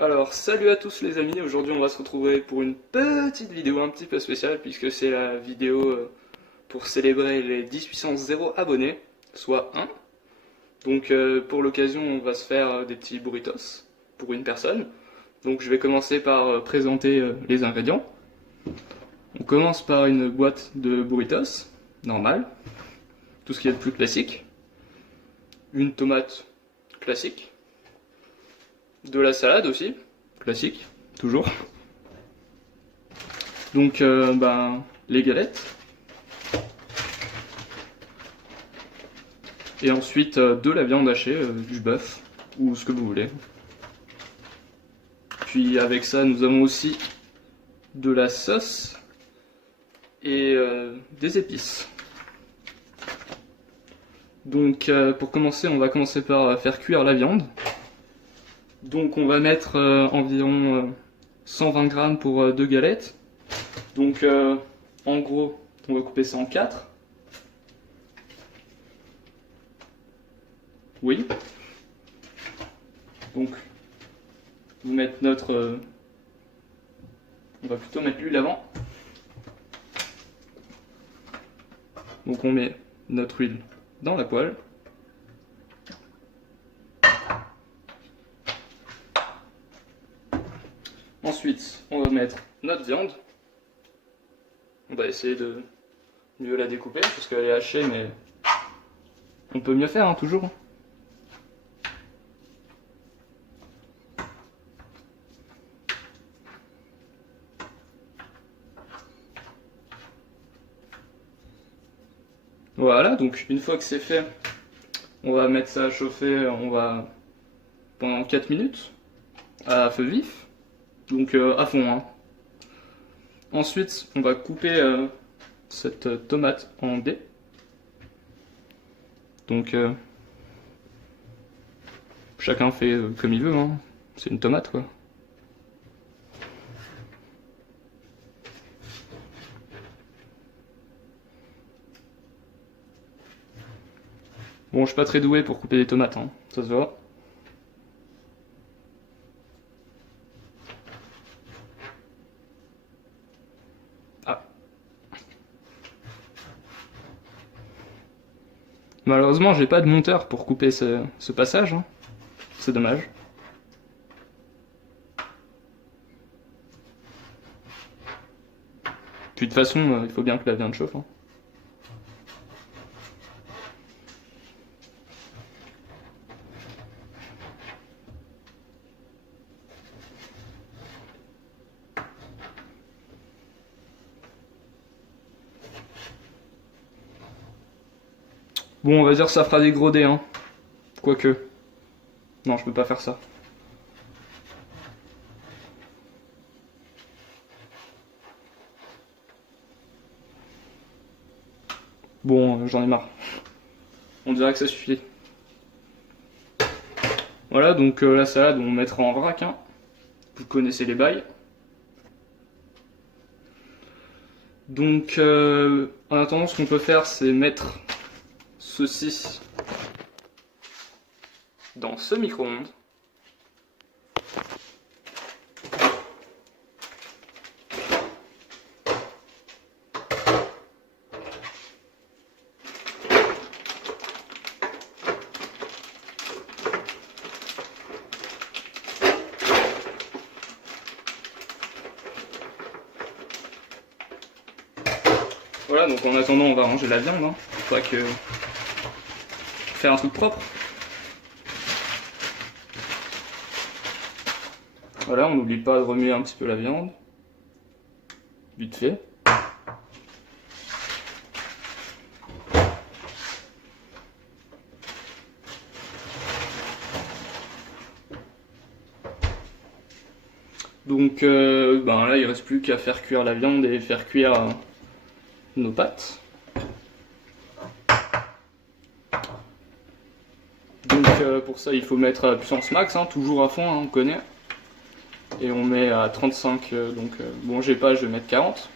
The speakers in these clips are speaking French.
Alors, salut à tous les amis, aujourd'hui on va se retrouver pour une petite vidéo un petit peu spéciale puisque c'est la vidéo pour célébrer les 10 puissance 0 abonnés, soit 1. Donc pour l'occasion on va se faire des petits burritos pour une personne. Donc je vais commencer par présenter les ingrédients. On commence par une boîte de burritos, normale, tout ce qui est de plus classique. Une tomate classique. De la salade aussi, classique, toujours. Donc les galettes. Et ensuite de la viande hachée, du bœuf, ou ce que vous voulez. Puis avec ça nous avons aussi de la sauce et des épices. Donc pour commencer, on va commencer par faire cuire la viande. Donc on va mettre environ 120 grammes pour 2 galettes. Donc en gros, on va couper ça en 4. Oui. Donc on va mettre notre... on va plutôt mettre l'huile avant. Donc on met notre huile dans la poêle. Ensuite, on va mettre notre viande. On va essayer de mieux la découper parce qu'elle est hachée, mais on peut mieux faire, hein, toujours. Voilà, donc une fois que c'est fait, on va mettre ça à chauffer, pendant 4 minutes à feu vif. Donc à fond, hein. Ensuite, on va couper cette tomate en dés. Donc chacun fait comme il veut, hein. C'est une tomate, quoi. Bon, je suis pas très doué pour couper des tomates, hein. Ça se voit. Malheureusement, j'ai pas de monteur pour couper ce passage, hein. C'est dommage. Puis de toute façon, il faut bien que la viande chauffe, hein. Bon, on va dire que ça fera des gros dés, hein. Quoique. Non, je peux pas faire ça. Bon, j'en ai marre. On dirait que ça suffit. Voilà, donc la salade, on mettra en vrac, hein. Vous connaissez les bails. Donc, en attendant, ce qu'on peut faire, c'est mettre ceci dans ce micro-ondes. Voilà, donc en attendant, on va ranger la viande, hein. Pas que faire un truc propre. Voilà, on n'oublie pas de remuer un petit peu la viande. Vite fait. Donc là, il reste plus qu'à faire cuire la viande et faire cuire nos pâtes. Donc pour ça il faut mettre à puissance max, hein, toujours à fond, hein, on connaît. Et on met à 35, bon j'ai pas, je vais mettre 40.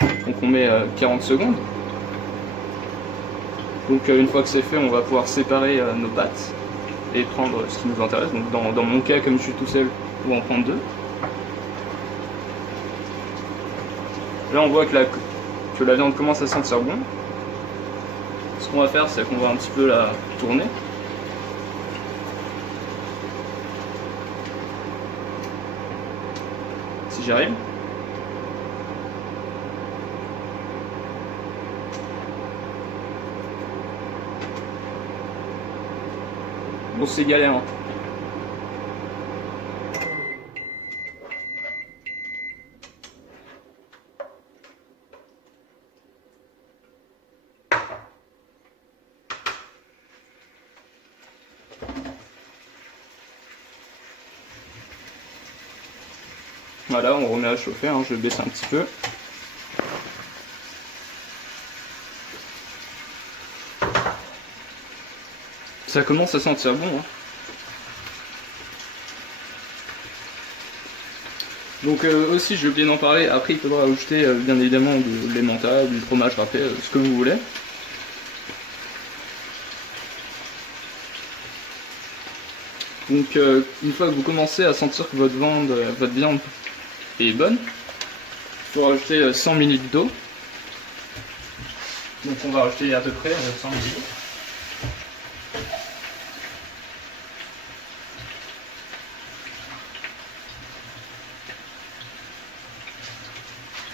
Donc on met 40 secondes. Donc une fois que c'est fait, on va pouvoir séparer nos pâtes et prendre ce qui nous intéresse. Donc dans mon cas, comme je suis tout seul, on va en prendre 2. Là on voit que la viande commence à sentir bon. Ce qu'on va faire, c'est qu'on va un petit peu la tourner. Si j'y arrive. Bon, c'est galère, hein. Voilà, on remet à chauffer, hein. Je baisse un petit peu. Ça commence à sentir bon, hein. Donc aussi, j'ai oublié d'en parler, après il faudra ajouter bien évidemment de l'emmental, du fromage râpé, ce que vous voulez. Donc une fois que vous commencez à sentir que votre viande est bonne, il faut rajouter 100 ml d'eau. Donc on va rajouter à peu près 100 ml.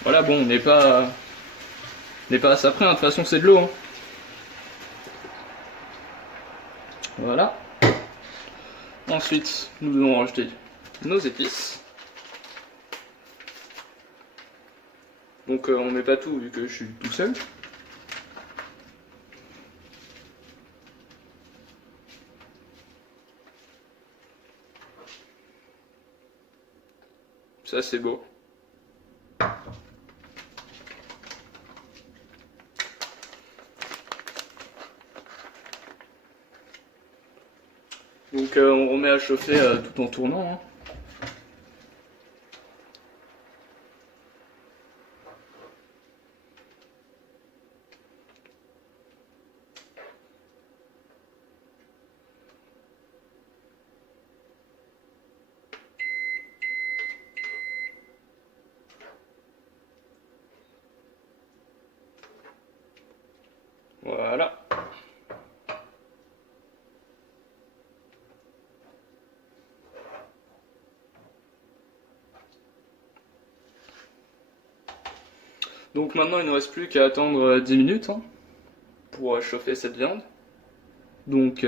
Voilà, bon, on n'est pas à ça près, hein. De toute façon c'est de l'eau, hein. Voilà. Ensuite, nous devons rajouter nos épices. Donc on met pas tout vu que je suis tout seul. Ça c'est beau. Donc on remet à chauffer tout en tournant, hein. Voilà. Donc maintenant il ne reste plus qu'à attendre 10 minutes, hein, pour chauffer cette viande. Donc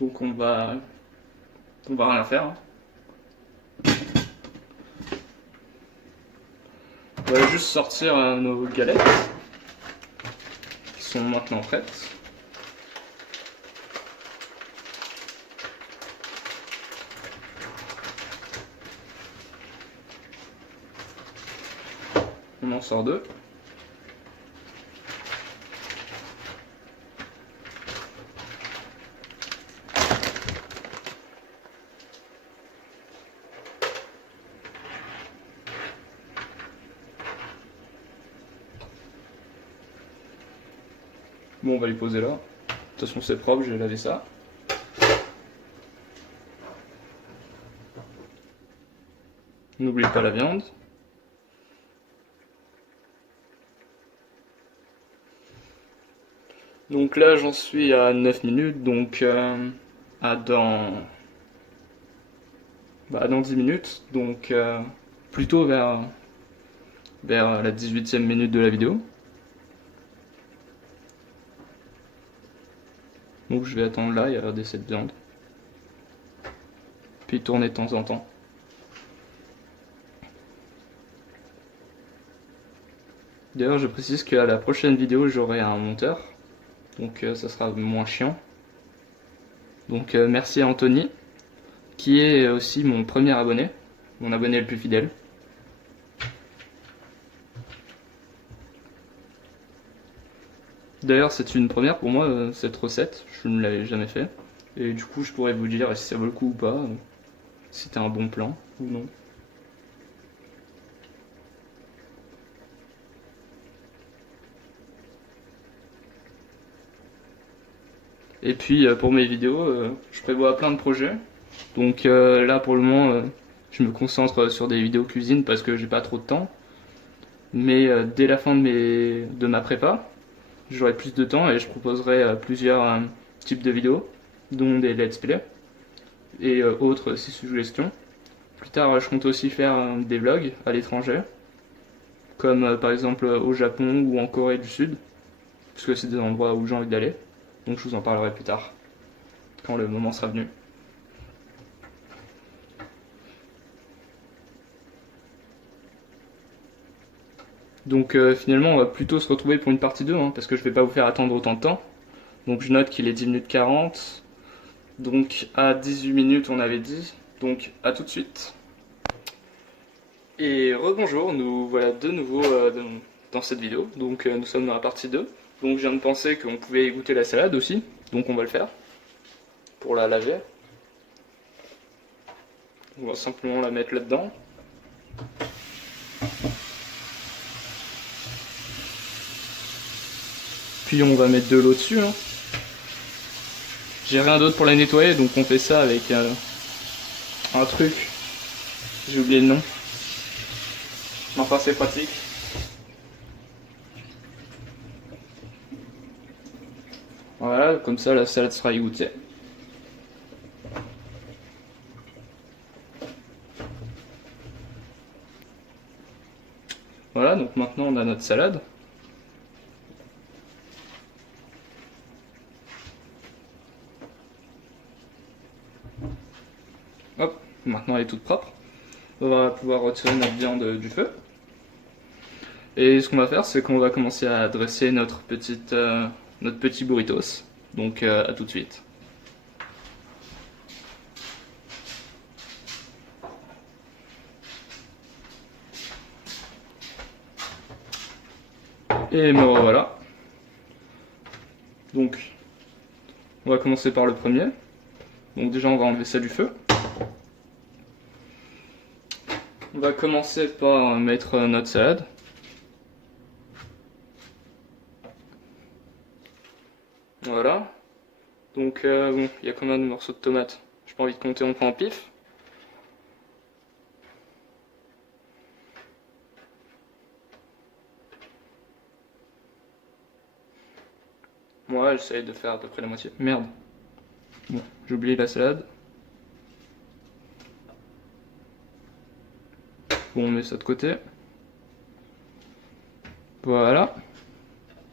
on va rien faire, hein. On va juste sortir nos galettes qui sont maintenant prêtes. On en sort 2. Bon, on va les poser là. De toute façon, c'est propre, j'ai lavé ça. N'oubliez pas la viande. Donc là, j'en suis à 9 minutes, donc dans 10 minutes, donc plutôt vers la 18e minute de la vidéo. Donc je vais attendre là et regarder cette viande. Puis tourner de temps en temps. D'ailleurs, je précise qu'à la prochaine vidéo, j'aurai un monteur. Donc ça sera moins chiant. Donc merci à Anthony, qui est aussi mon premier abonné, mon abonné le plus fidèle. D'ailleurs, c'est une première pour moi, cette recette, je ne l'avais jamais fait. Et du coup, je pourrais vous dire si ça vaut le coup ou pas, si c'était un bon plan ou non. Et puis pour mes vidéos, je prévois plein de projets. Donc là pour le moment, je me concentre sur des vidéos cuisine parce que j'ai pas trop de temps. Mais dès la fin de ma prépa, j'aurai plus de temps et je proposerai plusieurs types de vidéos, dont des let's play et autres suggestions. Plus tard, je compte aussi faire des vlogs à l'étranger, comme par exemple au Japon ou en Corée du Sud, parce que c'est des endroits où j'ai envie d'aller. Donc je vous en parlerai plus tard, quand le moment sera venu. Donc finalement, on va plutôt se retrouver pour une partie 2, hein, parce que je vais pas vous faire attendre autant de temps. Donc je note qu'il est 10 minutes 40. Donc à 18 minutes, on avait dit. Donc à tout de suite. Et rebonjour, nous voilà de nouveau dans cette vidéo. Donc nous sommes dans la partie 2. Donc je viens de penser qu'on pouvait goûter la salade aussi. Donc on va le faire. Pour la laver. On va simplement la mettre là-dedans. Puis on va mettre de l'eau dessus. Hein. J'ai rien d'autre pour la nettoyer, donc on fait ça avec un truc. J'ai oublié le nom. Mais enfin c'est pratique. Voilà, comme ça la salade sera égouttée. Voilà, donc maintenant on a notre salade. Hop, maintenant elle est toute propre. On va pouvoir retirer notre viande du feu. Et ce qu'on va faire, c'est qu'on va commencer à dresser notre petit burritos. Donc à tout de suite. Et me revoilà. Donc on va commencer par le premier. Donc déjà on va enlever ça du feu. On va commencer par mettre notre salade. Voilà. Donc bon, il y a combien de morceaux de tomates? J'ai pas envie de compter, on prend en pif. Moi j'essaye de faire à peu près la moitié. Merde. Bon, j'ai oublié la salade. Bon, on met ça de côté. Voilà.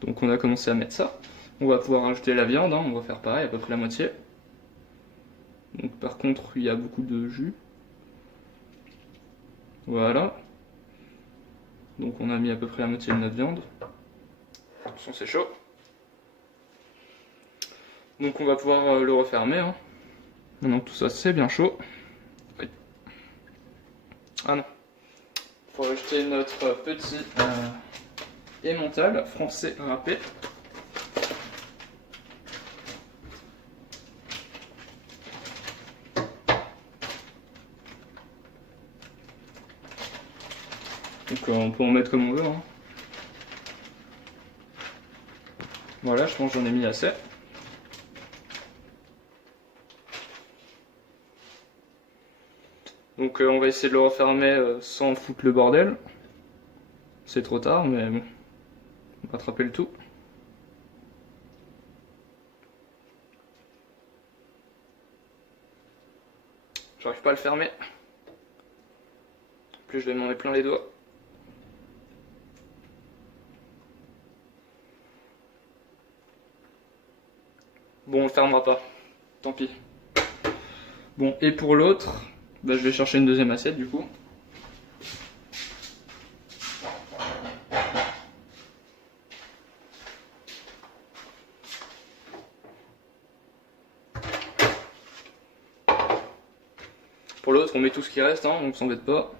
Donc on a commencé à mettre ça. On va pouvoir rajouter la viande, hein. On va faire pareil, à peu près la moitié. Donc par contre, il y a beaucoup de jus. Voilà. Donc on a mis à peu près la moitié de notre viande. Attention, c'est chaud. Donc on va pouvoir le refermer. Hein. Maintenant que tout ça c'est bien chaud. Oui. Ah non. Il faut rajouter notre petit emmental français râpé. Donc on peut en mettre comme on veut. Hein. Voilà, je pense que j'en ai mis assez. Donc on va essayer de le refermer sans foutre le bordel. C'est trop tard, mais bon, on va rattraper le tout. J'arrive pas à le fermer. En plus je vais m'en mettre plein les doigts. Bon, on le fermera pas. Tant pis. Bon, et pour l'autre, bah, je vais chercher une deuxième assiette du coup. Pour l'autre, on met tout ce qui reste, hein, on s'embête pas.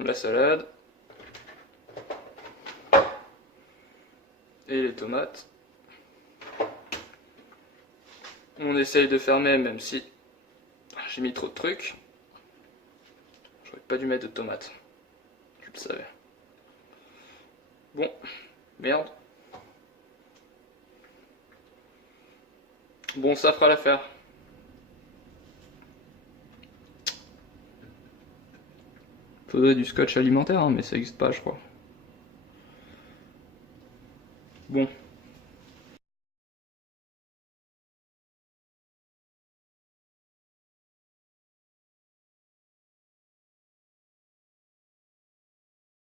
La salade. Et les tomates. On essaye de fermer même si j'ai mis trop de trucs. J'aurais pas dû mettre de tomates. Je le savais. Bon, merde. Bon, ça fera l'affaire. Faudrait du scotch alimentaire, hein, mais ça existe pas, je crois. Bon,